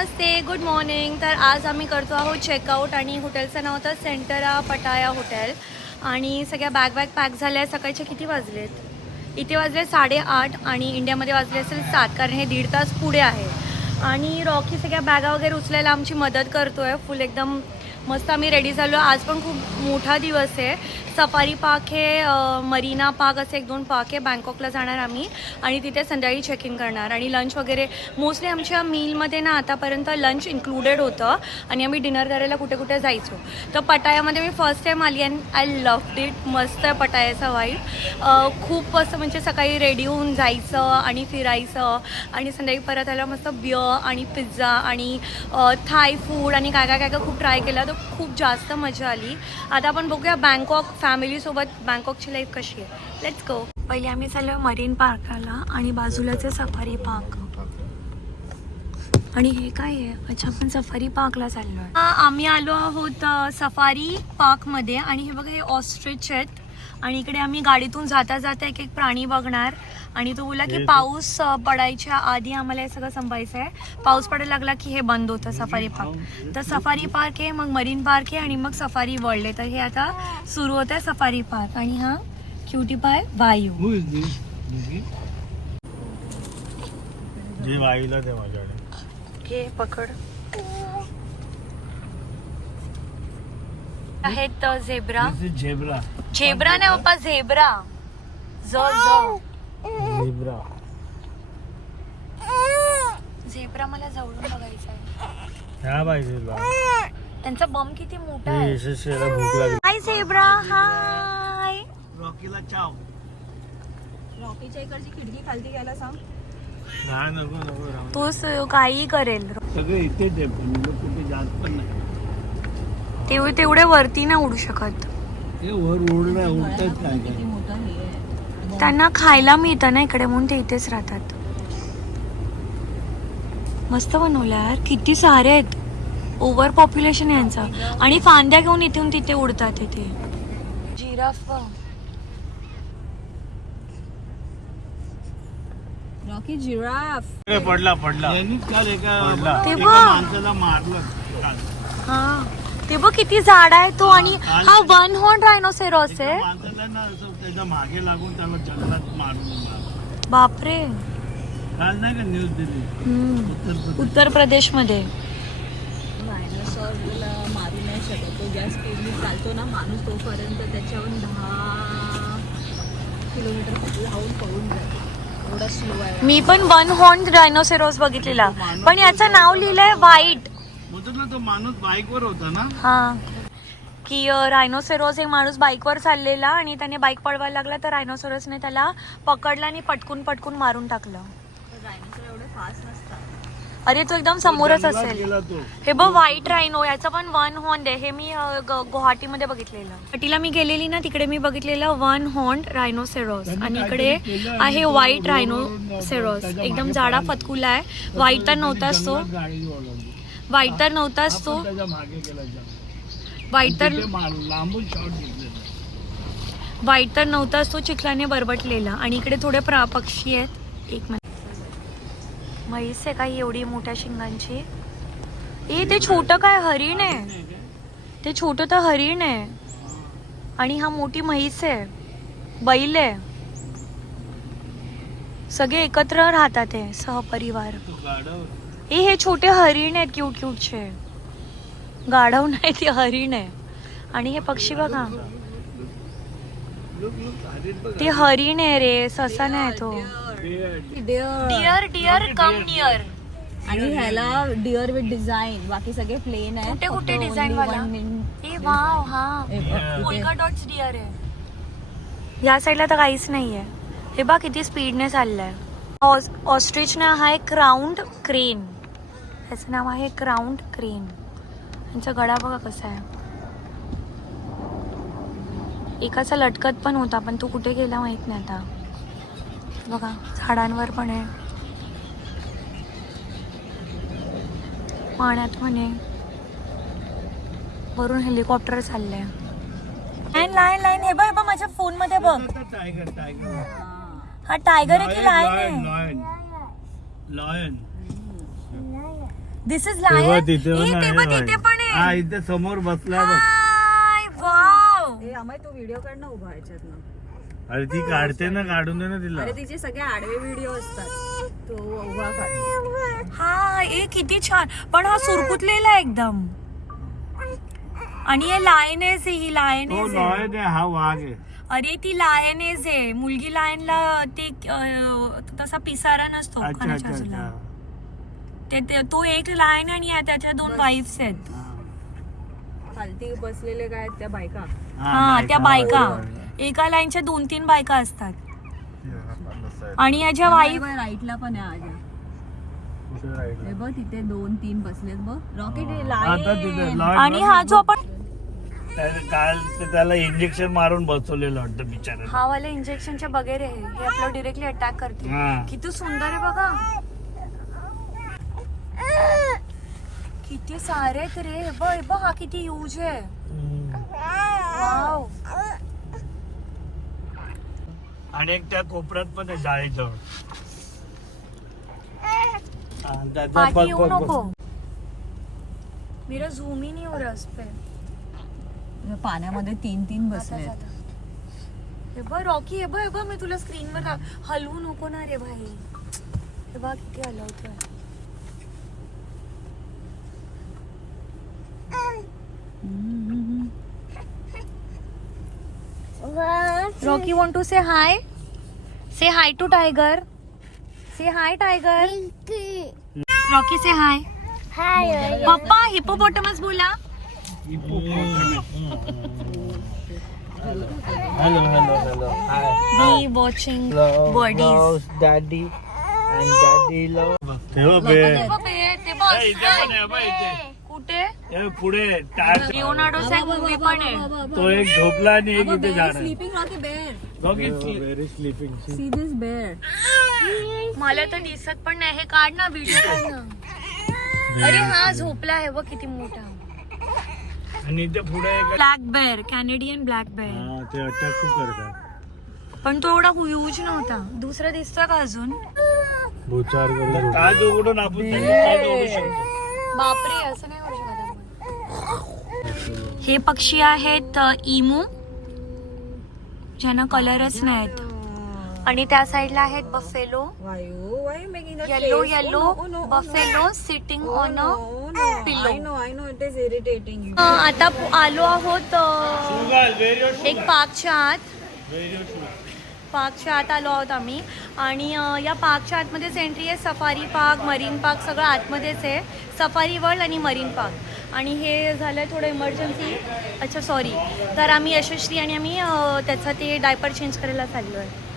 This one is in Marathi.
नमस्ते, गुड मॉर्निंग. तर आज आम्ही करतो आहोत चेकआउट आणि हॉटेलचं नाव होतं सेंटरा पटाया हॉटेल. आणि सगळ्या बॅग पॅक झाल्या. सकाळचे किती वाजलेत? इथे वाजले 8:30 आणि इंडियामध्ये वाजले असेल 7, कारण हे 1.5 तास पुढे आहे. आणि रॉकी सगळ्या बॅगा वगैरे उचलायला आमची मदत करतो आहे. फुल एकदम मस्त आम्ही रेडी झालो. आज पण खूप मोठा दिवस आहे. सफारी पार्क आहे, मरीना पार्क असे 1-2 पार्क आहे. बँकॉकला जाणार आम्ही आणि तिथे संध्याकाळी चेक इन करणार. आणि लंच वगैरे मोस्टली आमच्या मीलमध्ये ना आतापर्यंत लंच इन्क्लुडेड होतं आणि आम्ही डिनर करायला कुठे कुठे जायचो. तर पटायामध्ये मी फर्स्ट टाईम आली आणि आय लव्हड इट. मस्त आहे पटायाचा वाईब. खूप असं म्हणजे सकाळी रेडी होऊन जायचं आणि फिरायचं आणि संध्याकाळी परत आलं मस्त बियर आणि पिझ्झा आणि थाय फूड आणि काय काय काय काय खूप ट्राय केलं. तर खूप जास्त मजा आली. आता आपण बघूया बँकॉक फॅमिलीसोबत बँकॉकची लाईफ कशी आहे. Let's go. पहिले आम्ही चाललो मरीन पार्कला आणि बाजूलाच आहे सफारी पार्क. आणि हे काय आहे? अच्छा, आपण सफारी पार्कला चाललो आहे. आम्ही आलो आहोत सफारी पार्कमध्ये. आणि हे बघा, हे ऑस्ट्रिच आहेत. आणि इकडे आम्ही गाडीतून जाता जाता एक एक प्राणी बघणार. आणि तो बोला की पाऊस पडायच्या आधी आम्हाला हे सगळं संपायचं आहे. पाऊस पडायला लागला की हे बंद होतं सफारी पार्क. तर सफारी पार्क आहे, मग मरीन पार्क आहे आणि मग सफारी वर्ल्ड आहे. तर हे आता सुरू होत आहे सफारी पार्क. आणि हा क्युटी पाय वायू. जे वायूला ते माझ्याकडे हे पकड. आहेत झेब्रा. झेब्रा नाही पप्पा, झेब्रा. झेब्रा मला जवळून बघायचा आहे. पाहिजे त्यांचा बम किती मोठा आहे. भूक लागली. हाय झेब्रा. हाय. रॉकीला चाव. रॉकीच्या इकडची खिडकी खालती घ्यायला सांग. नको तोच काही करेल. सगळे इथेच आहे, कुठे जात पण नाही. तेवढे वरती नाही उडू शकत. हे वर उडतच नाही. किती मोठं हे आहे. त्यांना खायला मिळतं ना इकडे, म्हणून ते इथेच राहतात. मस्त बनवलं यार. किती सारे आहेत. ओव्हर पॉप्युलेशन आहे यांचं. आणि फांद्या घेऊन इथून तिथे उडतात. इथे जिराफ. Rocky giraffe. पडला काल एका ते बघ. माणसाला मारलं. हा, ते बघ किती झाड आहे तो. आणि हा 1 हॉर्न रायनोसेरॉस आहे. माणसाला ना असं त्याच्या मागे लागून त्याला जंगलात मारून. बापरे. काल नाही का न्यूज दिली उत्तर प्रदेश मध्ये. डायनोसॉरला मारू नाही शकत. तो ज्या स्पीडने चालतो ना माणूस, तोपर्यंत त्याच्यावर 10 किलोमीटर धावून पळून जातो. एवढा स्लो आहे. मी पण 1 हॉर्न रायनोसेरॉस बघितलेला, पण याचं नाव लिहिलंय व्हाईट. तो माणूस बाईक वर होता ना. हा, की रायनोसेरॉस एक माणूस बाईकवर चाललेला आणि त्याने बाईक पळवायला लागला, तर रायनोसेरॉसने त्याला पकडला आणि पटकून मारून टाकलं. डायनोसॉर एवढे फास्ट नसतात. अरे तो एकदम समोरच असेल. गेला तो. हे बघ व्हाईट रायनो. याचं पण 1 हॉर्न आहे. हे मी गुवाहाटीमध्ये बघितलेलं. गुवाहाटीला मी गेलेली ना, तिकडे मी बघितलेलं 1 हॉर्न रायनोसेरॉस. आणि इकडे आहे व्हाईट रायनोसेरॉस. एकदम जाडा फतकुला आहे. व्हाईट तर नव्हताच तो. व्हाईट तर नव्हताच तो. व्हाईट तर नव्हताच तो. चिखलाने बरबटलेला. आणि इकडे थोडे पक्षी आहेत. एक मिनिट. म्हैस आहे काही एवढी मोठ्या शिंगांची. ते छोटं काय हरिण आहे. ते छोटं तर हरिण आहे. आणि हा मोठी म्हैस आहे. बैल आहे. सगळे एकत्र राहतात हे सहपरिवार. हे छोटे हरिण आहेत क्यूटचे. गाढव नाही, ते हरिण आहे. आणि हे पक्षी बघा. ते हरिण आहे रे, ससा नाही तो. Dear come near. आणि ह्याला डिअर विथ डिझाईन. बाकी सगळे प्लेन आहे. कुठे डिझाईन वाला. ए वाव. हा, पोल्का डॉट्स डिअर आहे. या साईडला तर काहीच नाहीये. हे बघ किती स्पीडने चाललंय. ऑस्ट्रिच ना हा एक क्राउंड क्रेन. ह्याचं नाव आहे क्राउंड क्रेन. यांचा गळा बघा कसा आहे. एकाचा लटकत पण होता, पण तो कुठे गेला माहित नाही आता. बघा झाडांवर पण आहे, पाण्यात पण आहे. वरून हेलिकॉप्टर चाललंय. लाईन. हे बघ माझ्या फोन मध्ये बघ. हा टायगर आहे की लायन आहे. लॉयन. दिस इज तेव्हा लायन. तिथे पण आहे तिथे पण बाई. हा आहे. इथे समोर बसलाय बघ. हाय, वाव. ए अमय तू व्हिडिओ काढ ना उभा ह्याच्यातनं. अरे ती काढते ना, काढून दे ना तिला. अरे तिचे सगळे आडवे व्हिडिओ असतात, तो उभा काढ. हा ए किती छान. पण हा सुरकुतलेला आहे एकदम. आणि हे लायनेस आहे, ही तो लायनेस आहे. लॉयन आहे, हा वाघ आहे. अरे ती लायनेस आहे. मुलगी लायनला ते तसा पिसारा नसतो अच्छा खाण्याच्या अच्छा बाजूला. अच्छा. तो एक लायन आणि त्याच्या 2 वाईफ्स आहेत. हा. खालती बसलेले काय आहेत त्या बायका. हा त्या बायका. बरोबर. एका लाईनच्या 2-3 बायका असतात. आणि याच्या वाईफ राईटला पण आहे आजा. कुठे राहिलं? हे बघ तिथे 2-3 बसलेत बघ. रॉकेट आता तिथे लाईन. लॉयन आणि हा जो आपण काल ते त्याला इंजेक्शन मारून बसवलेलं वाटतं बिचारा. हा वाला इंजेक्शनच्या बगैर आहे. हे आपलं डिरेक्टली अटॅक करते. हा. किती सुंदर आहे बघा. किती सारे आहेत रे. हे बघ हा किती यूज आहे. वाव. आणि एक त्या कोपऱ्यात पण आहे जाळीजवळ. हा, त्याचा पाठी बघ, येऊ बघ, बघ. नको. मेरा झूम ही नहीं हो रहा उस पे. पाण्यामध्ये 3 आता बसलेत. जाता. हे बघ रॉकी, हे बघ मी तुला स्क्रीनवर हलवू नको ना रे भाई. हे बघ किती हलवतोय. Rocky want to say hi? Say hi to tiger. Say hi tiger. Rocky say hi. Hi. पप्पा हिपोपोटामस बोला. Hello, hello, hello. Hi. Be watching birdies. Daddy and daddy love. तेव्हा बे. ते बघ. ए, इथे पण आहे, बघ इथे. कुठे? ए, पुढे टाच. लिओनार्डोचा एक मूवी पण आहे. तो एक झोपला आणि एक इथे झाड आहे. Sleeping rocky bear. Very sleeping. See this bear. मला तर दिसत पण नाही. हे काढ ना व्हिडिओ काढ ना. अरे हा झोपला आहे बघ किती मोठा. आणि इथे पुढे एक black bear, Canadian black bear. हा, ते अटॅक खूप करतात. पण तो एवढा ह्यूज नव्हता. दुसरा दिसतोय का अजून? भूचार करून काज उघडून आपण काज उघडू शकतो. बापरे असं नाही होऊ शकत आपण. हे पक्षी आहेत इमू, ज्यांना कलरच नाहीत. आणि त्या साईडला आहेत buffalo. Why making that yellow face? Yellow Oh, no, buffalo sitting on a pillow. I know it is irritating you. आता आलो आहोत सुगाल, very एक पार्कच्या आत. good. पार्कच्या आत आलो आहोत आम्ही. आणि या पार्कच्या आतमध्येच एंट्री आहे. सफारी पार्क, मरीन पार्क सगळं आतमध्येच आहे. सफारी वर्ल्ड आणि मरीन पार्क. आणि हे झालं आहे थोडं इमर्जन्सी. अच्छा सॉरी. तर आम्ही यशस्वी आणि आम्ही त्याचा ते डायपर चेंज करायला चाललो आहे.